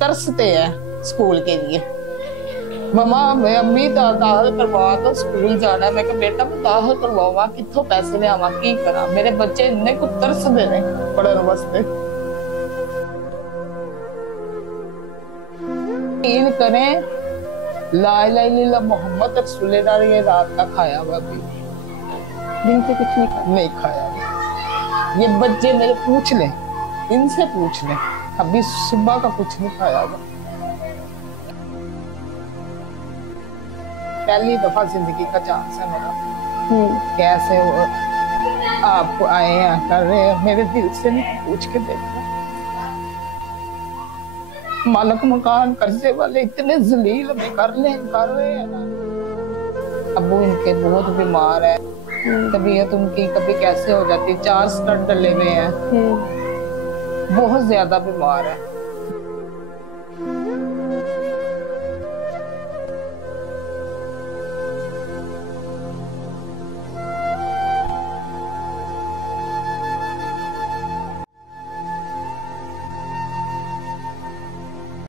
तरसते हैं स्कूल के लिए। ममा मैं अम्मी दाखिल करवा दो, स्कूल जाना है। मैं कहा बेटा मैं दाखिल करवावा, कितों पैसे लियावा, की करा, मेरे बच्चे इन्ने को तरसदे ने पढ़न वास्ते। यकीन करें ला इलाहा इल्लल्लाह मोहम्मद रसूलुल्लाह ये रात का खाया हुआ भी दिन पे कुछ नहीं खाया। ये बच्चे मेरे पूछ ले, इनसे पूछ ले, अभी सुबह का कुछ नहीं खाया हुआ। पहली दफा जिंदगी का चांस है मेरा। कैसे वो आप आए हैं कर रहे हैं, मेरे दिल से नहीं पूछ के देखा। मालक मकान कर्जे वाले इतने जलील में कर रहे हैं ना। अबू इनके बहुत बीमार है, तबीयत उनकी कभी कैसे हो जाती, 4 स्टंट डले हुए हैं, बहुत ज्यादा बीमार है।